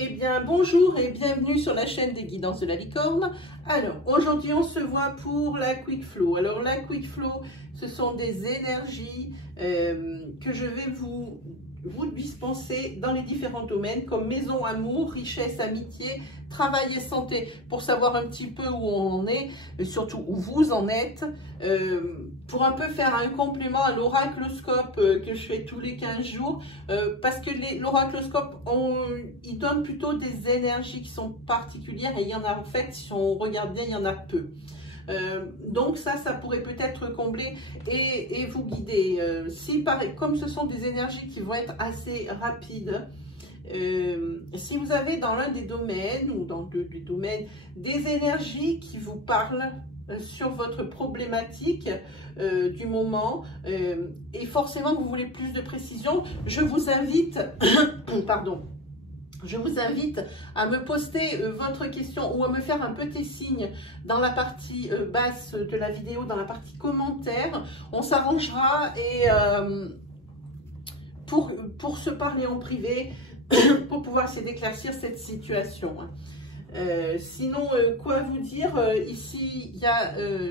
Eh bien, bonjour et bienvenue sur la chaîne des guidances de la licorne. Alors, aujourd'hui, on se voit pour la Quick Flow. Alors, la Quick Flow, ce sont des énergies que je vais vous dispenser dans les différents domaines comme maison, amour, richesse, amitié, travail et santé, pour savoir un petit peu où on en est, et surtout où vous en êtes, pour un peu faire un complément à l'oracloscope que je fais tous les 15 jours, parce que l'oracloscope, il donne plutôt des énergies qui sont particulières, et il y en a en fait, si on regarde bien, il y en a peu. Donc ça pourrait peut-être combler et vous guider. Si pareil, comme ce sont des énergies qui vont être assez rapides, si vous avez dans l'un des domaines ou dans deux des domaines des énergies qui vous parlent sur votre problématique du moment et forcément que vous voulez plus de précision, je vous invite, pardon, je vous invite à me poster votre question ou à me faire un petit signe dans la partie basse de la vidéo, dans la partie commentaires. On s'arrangera et pour se parler en privé, pour pouvoir essayer d'éclaircir cette situation. Sinon, quoi vous dire, ici,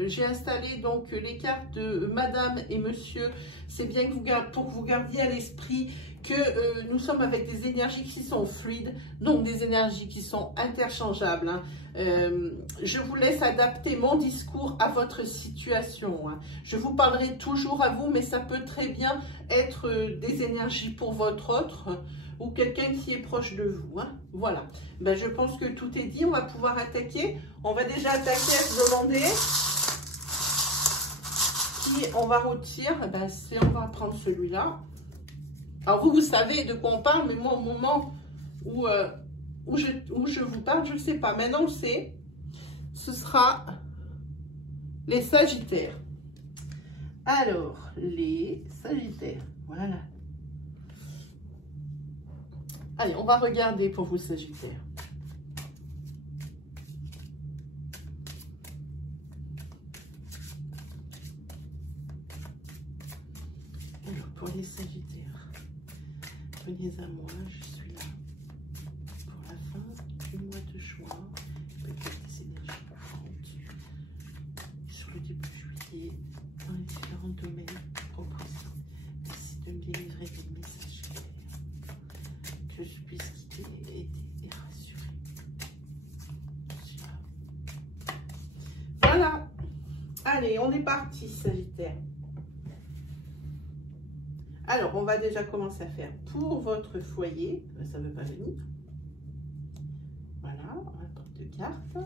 j'ai installé donc les cartes de Madame et Monsieur. C'est bien que pour que vous gardiez à l'esprit que nous sommes avec des énergies qui sont fluides, donc des énergies qui sont interchangeables. Je vous laisse adapter mon discours à votre situation. Je vous parlerai toujours à vous, mais ça peut très bien être des énergies pour votre autre ou quelqu'un qui est proche de vous. Voilà. Ben, je pense que tout est dit. On va pouvoir attaquer. On va déjà attaquer avec le Vendée. Qui on va rôtir. Ben, on va prendre celui-là. Alors vous savez de quoi on parle, mais moi au moment où je vous parle, je ne sais pas. Maintenant on sait. Ce sera les Sagittaires. Alors, les Sagittaires. Voilà. Allez, on va regarder pour vous, Sagittaires. Alors, pour les Sagittaires, venez à moi, je suis là pour la fin du mois de juin. Peut-être des énergies différentes sur le début juillet, dans les différents domaines proposés. Merci de me délivrer des messages clairs, que je puisse guider, aider et rassurer. Voilà. Allez, on est parti, Sagittaire. Alors, on va déjà commencer à faire pour votre foyer. Ça ne veut pas venir. Voilà, on va prendre 2 cartes.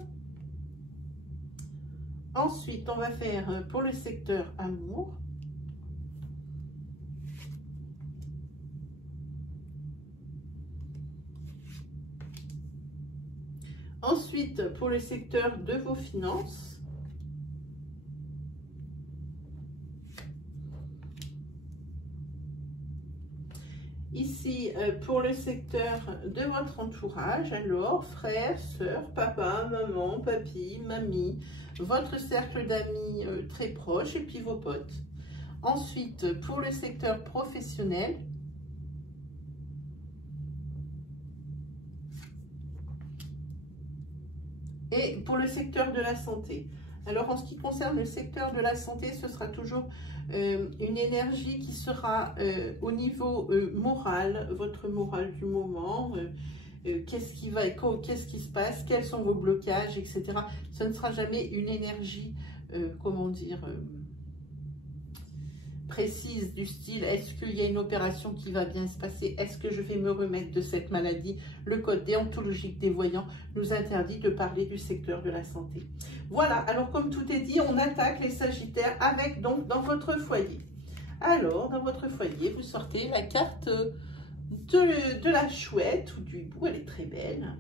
Ensuite, on va faire pour le secteur amour. Ensuite, pour le secteur de vos finances. Ici, pour le secteur de votre entourage, alors, frère, soeur, papa, maman, papy, mamie, votre cercle d'amis très proche et puis vos potes. Ensuite, pour le secteur professionnel, et pour le secteur de la santé. Alors, en ce qui concerne le secteur de la santé, ce sera toujours une énergie qui sera au niveau moral, votre morale du moment, qu'est-ce qui se passe, quels sont vos blocages, etc. Ce ne sera jamais une énergie, comment dire, précise du style, est-ce qu'il y a une opération qui va bien se passer, est-ce que je vais me remettre de cette maladie. Le code déontologique des voyants nous interdit de parler du secteur de la santé. Voilà, alors comme tout est dit, on attaque les Sagittaires avec donc dans votre foyer. Alors, dans votre foyer, vous sortez la carte de la chouette ou du hibou, elle est très belle.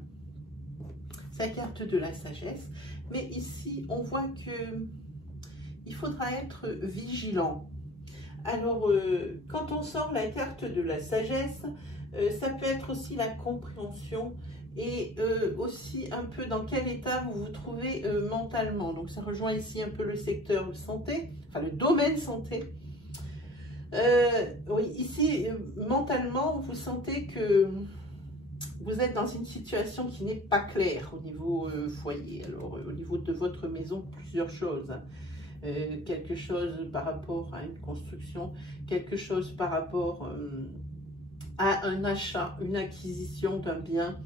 C'est la carte de la sagesse, mais ici, on voit que il faudra être vigilant. Alors, quand on sort la carte de la sagesse, ça peut être aussi la compréhension et aussi un peu dans quel état vous vous trouvez mentalement. Donc, ça rejoint ici un peu le secteur de santé, enfin le domaine santé. Oui, ici, mentalement, vous sentez que vous êtes dans une situation qui n'est pas claire au niveau foyer. Alors, au niveau de votre maison, plusieurs choses. Hein. Quelque chose par rapport à une construction, quelque chose par rapport à un achat, une acquisition d'un bien.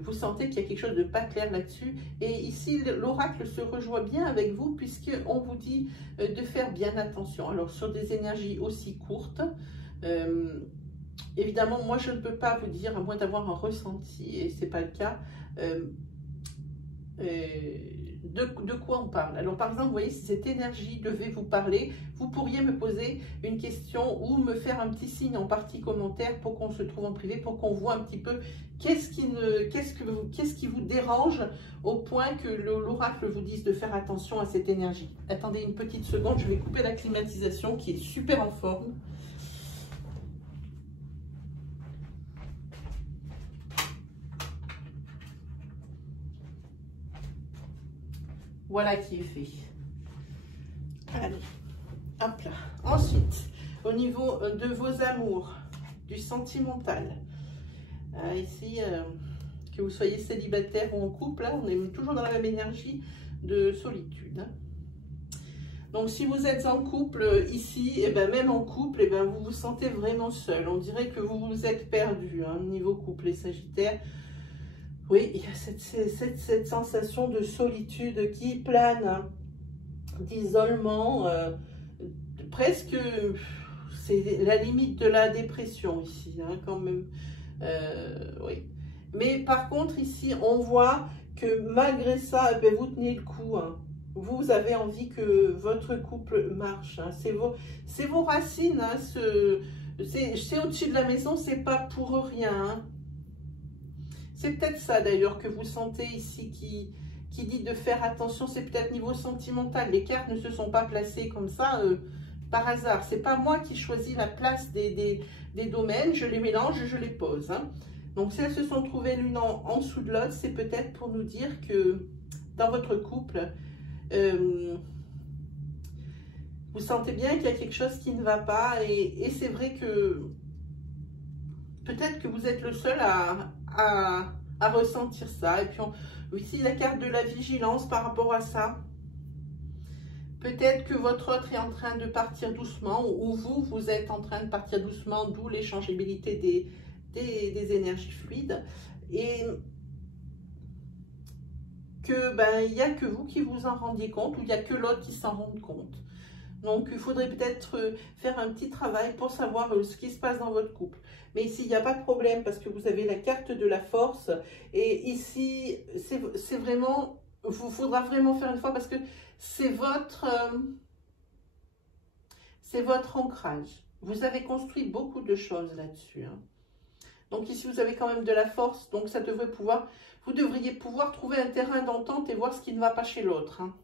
Vous sentez qu'il y a quelque chose de pas clair là-dessus. Et ici, l'oracle se rejoint bien avec vous puisqu'on vous dit de faire bien attention. Alors, sur des énergies aussi courtes, évidemment, moi, je ne peux pas vous dire, à moins d'avoir un ressenti, et ce n'est pas le cas, de quoi on parle. Alors, par exemple, vous voyez, si cette énergie devait vous parler, vous pourriez me poser une question ou me faire un petit signe en partie commentaire pour qu'on se trouve en privé, pour qu'on voit un petit peu qu'est-ce qui vous dérange au point que l'oracle vous dise de faire attention à cette énergie. Attendez une petite seconde, je vais couper la climatisation qui est super en forme. Voilà qui est fait. Allez, hop là. Ensuite, au niveau de vos amours, du sentimental. Ici, que vous soyez célibataire ou en couple, là, on est toujours dans la même énergie de solitude. Hein. Donc, si vous êtes en couple ici, et ben, même en couple, et ben, vous vous sentez vraiment seul. On dirait que vous vous êtes perdu, hein, niveau couple et Sagittaire. Oui, il y a cette sensation de solitude qui plane, hein, d'isolement, presque, c'est la limite de la dépression ici, hein, quand même. Oui. Mais par contre, ici, on voit que malgré ça, eh bien, vous tenez le coup. Hein. Vous avez envie que votre couple marche. Hein. C'est vos racines. Hein, c'est au-dessus de la maison, c'est pas pour rien. Hein. C'est peut-être ça d'ailleurs que vous sentez ici qui dit de faire attention. C'est peut-être niveau sentimental. Les cartes ne se sont pas placées comme ça par hasard. C'est pas moi qui choisis la place des domaines. Je les mélange, je les pose. Hein. Donc si elles se sont trouvées l'une en dessous de l'autre, c'est peut-être pour nous dire que dans votre couple, vous sentez bien qu'il y a quelque chose qui ne va pas. Et c'est vrai que peut-être que vous êtes le seul à ressentir ça. Et puis ici la carte de la vigilance par rapport à ça. Peut-être que votre autre est en train de partir doucement ou vous êtes en train de partir doucement, d'où l'échangeabilité des énergies fluides. Et que il n'y a que vous qui vous en rendiez compte ou il n'y a que l'autre qui s'en rende compte. Donc, il faudrait peut-être faire un petit travail pour savoir ce qui se passe dans votre couple. Mais ici, il n'y a pas de problème parce que vous avez la carte de la force. Et ici, c'est vraiment, vous faudra vraiment faire une fois parce que c'est votre ancrage. Vous avez construit beaucoup de choses là-dessus. Hein. Donc ici, vous avez quand même de la force. Donc, ça devrait pouvoir, vous devriez pouvoir trouver un terrain d'entente et voir ce qui ne va pas chez l'autre. Hein.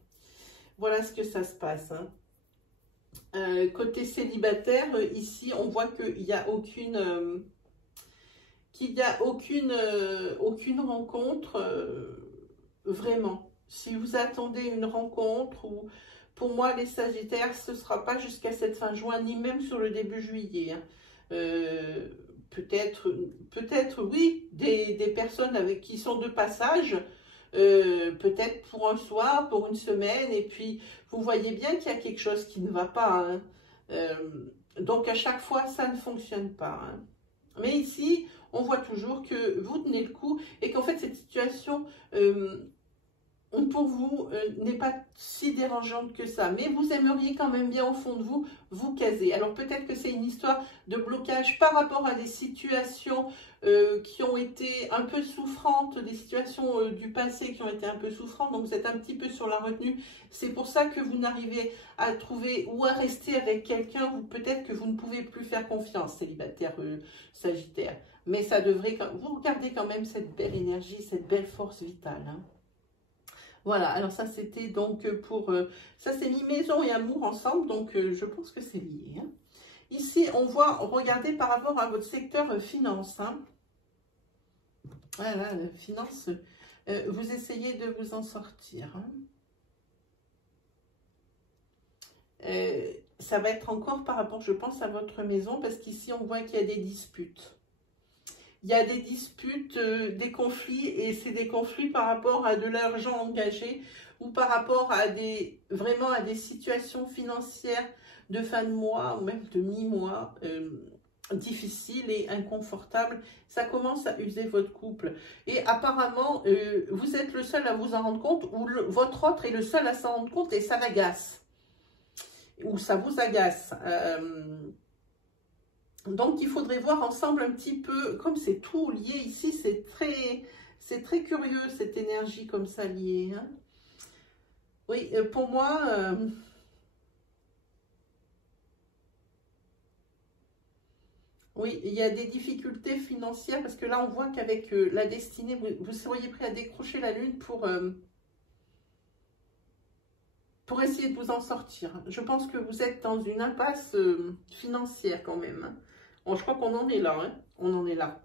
Voilà ce que ça se passe. Hein. Côté célibataire, ici, on voit qu'il n'y a aucune rencontre vraiment. Si vous attendez une rencontre, ou pour moi, les Sagittaires, ce ne sera pas jusqu'à cette fin juin, ni même sur le début juillet. Hein. Peut-être, oui, des personnes qui sont de passage, peut-être pour un soir, pour une semaine, et puis vous voyez bien qu'il y a quelque chose qui ne va pas. Hein. Donc à chaque fois, ça ne fonctionne pas. Hein. Mais ici, on voit toujours que vous tenez le coup et qu'en fait, cette situation pour vous n'est pas si dérangeante que ça. Mais vous aimeriez quand même bien au fond de vous, vous caser. Alors peut-être que c'est une histoire de blocage par rapport à des situations qui ont été un peu souffrantes, des situations du passé qui ont été un peu souffrantes. Donc vous êtes un petit peu sur la retenue. C'est pour ça que vous n'arrivez à trouver ou à rester avec quelqu'un ou peut-être que vous ne pouvez plus faire confiance, célibataire Sagittaire. Mais ça devrait, vous regardez quand même cette belle énergie, cette belle force vitale. Hein. Voilà, alors ça c'était donc pour... ça c'est mis maison et amour ensemble, donc je pense que c'est lié. Hein. Ici, on voit, regardez par rapport à votre secteur finance. Hein. Voilà, finance, vous essayez de vous en sortir. Hein. Ça va être encore par rapport, je pense, à votre maison, parce qu'ici on voit qu'il y a des disputes. il y a des disputes, des conflits, et c'est des conflits par rapport à de l'argent engagé ou par rapport à vraiment à des situations financières de fin de mois ou même de mi-mois difficiles et inconfortables. Ça commence à user votre couple. Et apparemment, vous êtes le seul à vous en rendre compte ou votre autre est le seul à s'en rendre compte et ça l'agace. Ou ça vous agace. Donc, il faudrait voir ensemble un petit peu, comme c'est tout lié ici, c'est très curieux cette énergie comme ça liée. Hein. Oui, pour moi, oui, il y a des difficultés financières parce que là, on voit qu'avec la destinée, vous seriez prêt à décrocher la lune pour essayer de vous en sortir. Je pense que vous êtes dans une impasse financière quand même. Hein. Bon, je crois qu'on en est là, hein. On en est là.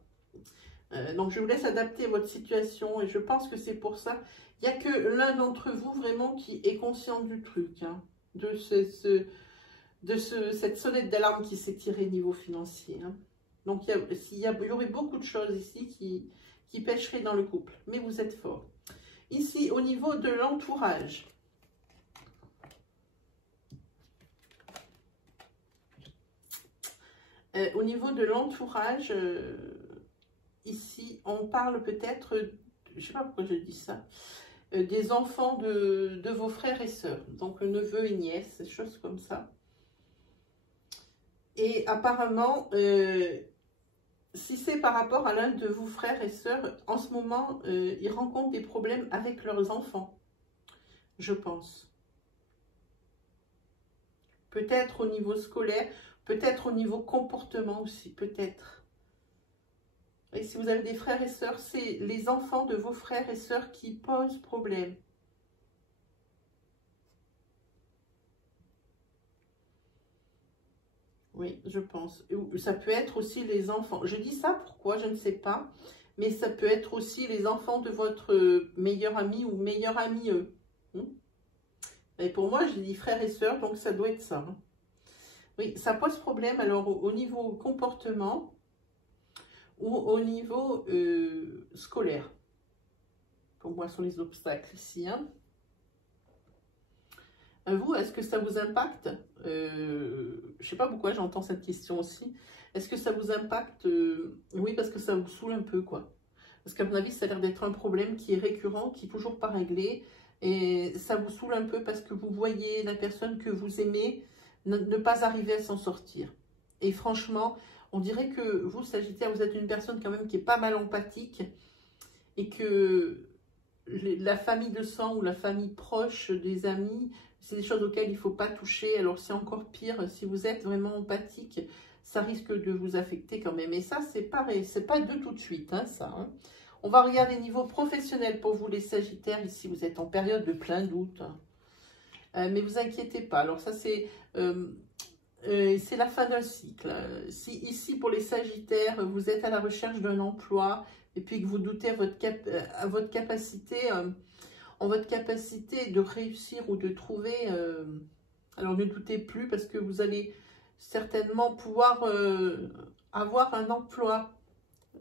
Donc, je vous laisse adapter votre situation et je pense que c'est pour ça. Il n'y a que l'un d'entre vous vraiment qui est conscient du truc, hein, de cette sonnette d'alarme qui s'est tirée niveau financier. Hein. Donc, il y aurait beaucoup de choses ici qui pêcheraient dans le couple, mais vous êtes fort. Ici, au niveau de l'entourage, ici, on parle peut-être, je ne sais pas pourquoi je dis ça, des enfants de vos frères et sœurs, donc neveux et nièces, des choses comme ça. Et apparemment, si c'est par rapport à l'un de vos frères et sœurs, en ce moment, ils rencontrent des problèmes avec leurs enfants, je pense. Peut-être au niveau scolaire, peut-être au niveau comportement aussi, peut-être. Et si vous avez des frères et sœurs, c'est les enfants de vos frères et sœurs qui posent problème. Oui, je pense. Ça peut être aussi les enfants. Je dis ça pourquoi, je ne sais pas. Mais ça peut être aussi les enfants de votre meilleur ami ou meilleur ami. Et pour moi, j'ai dit frères et sœurs, donc ça doit être ça. Hein. Oui, ça pose problème. Alors, au niveau comportement ou au niveau scolaire. Pour moi, ce sont les obstacles ici. Hein. Vous, est-ce que ça vous impacte? Je ne sais pas pourquoi j'entends cette question aussi. Est-ce que ça vous impacte? Oui, parce que ça vous saoule un peu, quoi. Parce qu'à mon avis, ça a l'air d'être un problème qui est récurrent, qui n'est toujours pas réglé. Et ça vous saoule un peu parce que vous voyez la personne que vous aimez ne pas arriver à s'en sortir. Et franchement, on dirait que vous, Sagittaire, vous êtes une personne quand même qui est pas mal empathique. Et que la famille de sang ou la famille proche des amis, c'est des choses auxquelles il ne faut pas toucher. Alors c'est encore pire, si vous êtes vraiment empathique, ça risque de vous affecter quand même. Et ça, c'est pareil, c'est pas de tout de suite, hein, ça. Hein. On va regarder niveau professionnel pour vous les Sagittaires. Ici, vous êtes en période de plein doute. Mais vous inquiétez pas. Alors ça, c'est la fin d'un cycle. Si ici, pour les Sagittaires, vous êtes à la recherche d'un emploi et puis que vous doutez à votre capacité... en votre capacité de réussir ou de trouver, alors ne doutez plus parce que vous allez certainement pouvoir avoir un emploi.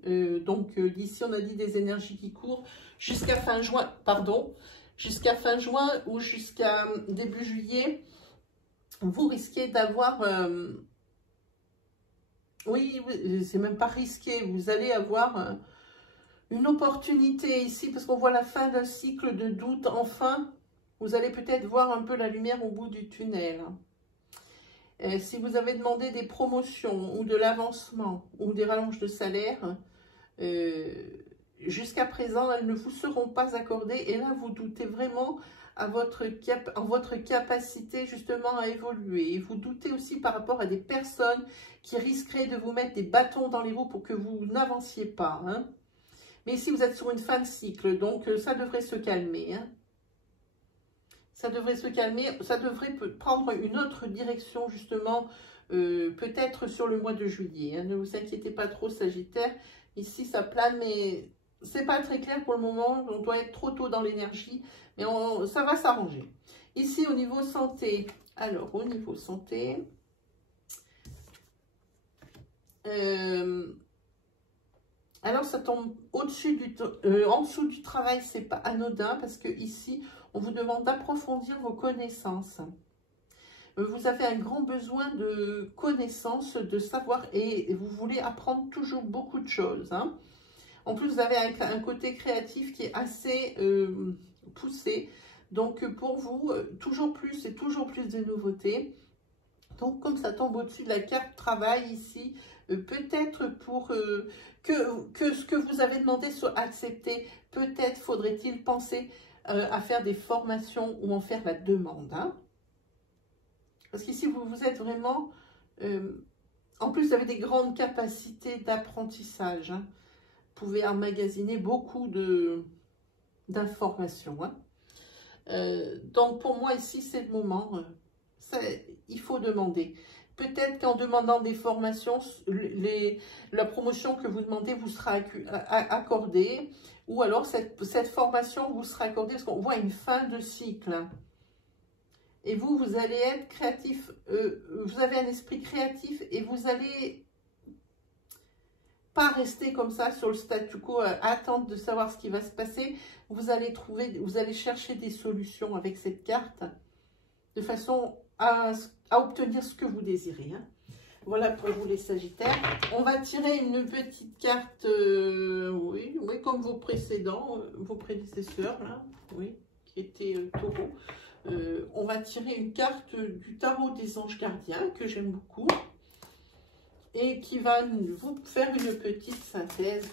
Donc d'ici on a dit des énergies qui courent jusqu'à fin juin, pardon, jusqu'à fin juin ou jusqu'à début juillet, vous risquez d'avoir, oui, c'est même pas risqué, vous allez avoir... une opportunité ici, parce qu'on voit la fin d'un cycle de doute. Enfin, vous allez peut-être voir un peu la lumière au bout du tunnel. Si vous avez demandé des promotions ou de l'avancement ou des rallonges de salaire, jusqu'à présent, elles ne vous seront pas accordées. Et là, vous doutez vraiment en votre capacité justement à évoluer. Et vous doutez aussi par rapport à des personnes qui risqueraient de vous mettre des bâtons dans les roues pour que vous n'avanciez pas, hein. Mais ici, vous êtes sur une fin de cycle, donc ça devrait se calmer. Hein. Ça devrait se calmer, ça devrait prendre une autre direction, justement, peut-être sur le mois de juillet. Hein. Ne vous inquiétez pas trop, Sagittaire. Ici, ça plane, mais c'est pas très clair pour le moment. On doit être trop tôt dans l'énergie, mais ça va s'arranger. Ici, au niveau santé. Alors, au niveau santé... Alors, ça tombe au-dessus en dessous du travail, c'est pas anodin parce que ici, on vous demande d'approfondir vos connaissances. Vous avez un grand besoin de connaissances, de savoir et vous voulez apprendre toujours beaucoup de choses. Hein. En plus, vous avez un côté créatif qui est assez poussé. Donc, pour vous, toujours plus et toujours plus de nouveautés. Donc, comme ça tombe au-dessus de la carte travail ici, peut-être pour que ce que vous avez demandé soit accepté, peut-être faudrait-il penser à faire des formations ou en faire la demande. Hein. Parce qu'ici, vous êtes vraiment... en plus, vous avez des grandes capacités d'apprentissage. Hein. Vous pouvez emmagasiner beaucoup d'informations. Hein. Donc, pour moi, ici, c'est le moment. Il faut demander. Peut-être qu'en demandant des formations, la promotion que vous demandez vous sera accordée. Ou alors, cette formation vous sera accordée parce qu'on voit une fin de cycle. Hein. Et vous allez être créatif. Vous avez un esprit créatif et vous allez pas rester comme ça sur le statu quo, attendre de savoir ce qui va se passer. Vous allez chercher des solutions avec cette carte de façon à obtenir ce que vous désirez. Hein. Voilà pour vous les Sagittaires. On va tirer une petite carte, oui, comme vos prédécesseurs, là, oui, qui étaient taureaux. On va tirer une carte du tarot des anges gardiens que j'aime beaucoup. Et qui va vous faire une petite synthèse.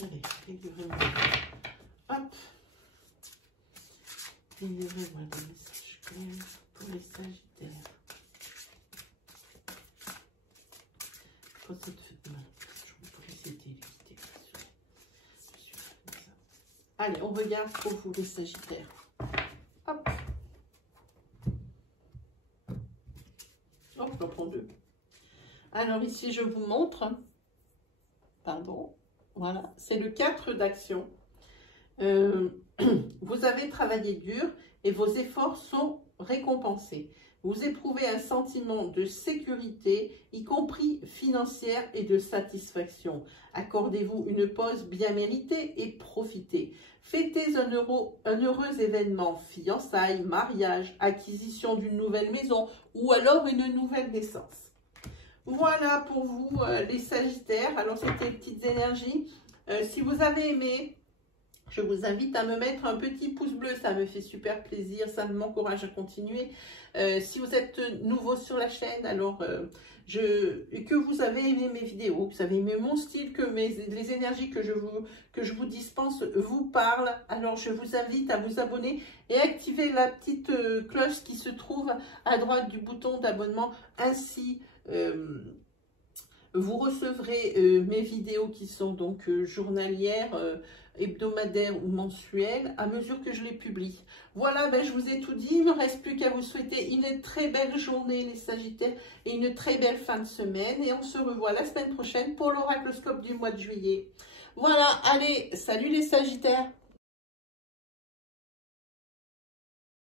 Allez, figurez-moi. Hop. Figurez-moi des messages clairs pour les Sagittaires. Pour cette fête, je pourrais essayer d'éviter. Allez, on regarde pour vous les Sagittaires. Hop. J'en prends deux. Alors ici, je vous montre. Pardon. Voilà. C'est le 4 d'action. Vous avez travaillé dur et vos efforts sont récompensés. Vous éprouvez un sentiment de sécurité, y compris financière et de satisfaction. Accordez-vous une pause bien méritée et profitez. Fêtez un heureux événement, fiançailles, mariage, acquisition d'une nouvelle maison ou alors une nouvelle naissance. Voilà pour vous les Sagittaires. Alors c'était petites énergies. Si vous avez aimé, je vous invite à me mettre un petit pouce bleu, ça me fait super plaisir, ça m'encourage à continuer. Si vous êtes nouveau sur la chaîne, alors que vous avez aimé mes vidéos, que vous avez aimé mon style, que les énergies que je vous dispense vous parlent, alors je vous invite à vous abonner et activer la petite cloche qui se trouve à droite du bouton d'abonnement. Ainsi, vous recevrez mes vidéos qui sont donc journalières, hebdomadaires ou mensuelles à mesure que je les publie. Voilà, je vous ai tout dit. Il ne me reste plus qu'à vous souhaiter une très belle journée les Sagittaires et une très belle fin de semaine. Et on se revoit la semaine prochaine pour l'oracloscope du mois de juillet. Voilà, allez, salut les Sagittaires!